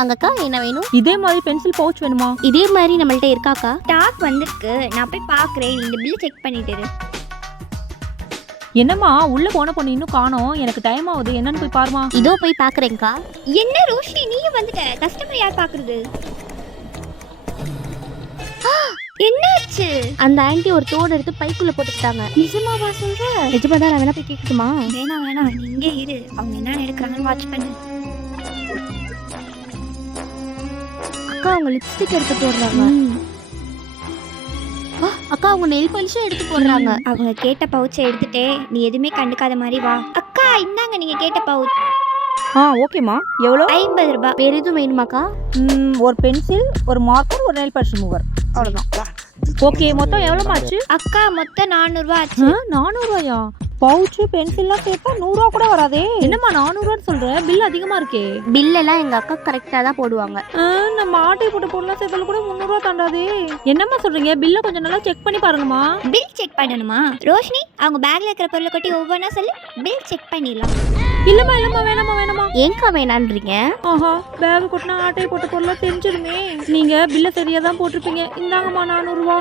வாங்கக்கா, என்ன வேணும்? இதே மாதிரி பென்சில் பவுச் வேணுமா? இதே மாதிரி நம்மள்ட்ட இருக்காக்கா? ஸ்டாக் வந்திருக்கு, நான் போய் பார்க்குறேன். இந்த பில் செக் பண்ணிட்டு இரு. என்னம்மா உள்ள போன பொண்ணு இன்னும் காணோம், எனக்கு டைம் ஆகுது, என்னன்னு போய் பாருமா. இதோ போய் பாக்குறேன்க்கா. என்ன ரோஷினி, நீயும் வந்துட்ட? கஸ்டமர் யார் பார்க்குறது? என்னாச்சு? அந்த ஆன்ட்டி ஒரு தோடு எடுத்து பைக்குள்ள போட்டுக்கிட்டாங்க. நிஜமாவா சொல்ற? நிஜமாதான், நான் வேணா போய் கேட்கட்டுமா? வேணாம் வேணாம், நீ இங்கே இரு. அவங்க என்ன எடுக்கிறாங்கன்னு வாட்ச் பண்ணு. அக்கா அவங்க லிப்ஸ்டிக் எடுத்து போடுறாங்க. அக்கா அவங்க நெயில் பாலிஷும் எடுத்து போடுறாங்க. அவங்க கேட்ட பவுச்சை எடுத்துட்டே, நீ எதுவுமே கண்டுக்காத மாதிரி வா. அக்கா இந்தாங்க நீங்க கேட்ட பவுச். ஓகேம்மா. எவ்வளோ? 50 ரூபாய். வேற எதுவும் வேணுமாக்கா? ஒரு பென்சில், ஒரு மார்க்கர், ஒரு நெயில் பாலிஷ் ரிமூவர், அவ்வளோதான். ஓகே, மொத்தம் எவ்வளோமாச்சு? அக்கா மொத்தம் 400 ரூபாய் ஆச்சு. 400 ரூபாயா? பவுச்சு பென்சில்லாம் சேர்த்தா 100 ரூபா கூட வராதே. என்னம்மா 400 ரூபான்னு சொல்ற? பில் அதிகமா இருக்கே. பில் எல்லாம் எங்க அக்கா கரெக்டா தான் போடுவாங்க. நம்ம ஆட்டை போட்டு பொருளா சேர்த்தாலும் கூட 300 ரூபா தாண்டாதே. என்னம்மா சொல்றீங்க? பில்ல கொஞ்சம் நல்லா செக் பண்ணி பாருங்கம்மா. பில் செக் பண்ணணுமா? ரோஷினி, அவங்க பேக்ல இருக்கிற பொருளை கொட்டி ஒவ்வொன்றா சொல்லு, பில் செக் பண்ணிடலாம். இல்லம்மா வேணாமா. ஏங்கா வேணான்றீங்க? ஆஹா, பேக் கொட்டினா ஆட்டை போட்ட பொருளா தெரிஞ்சிருமே. நீங்க பில்ல சரியா தான் போட்டிருப்பீங்க. இந்தாங்கம்மா 400 ரூபா.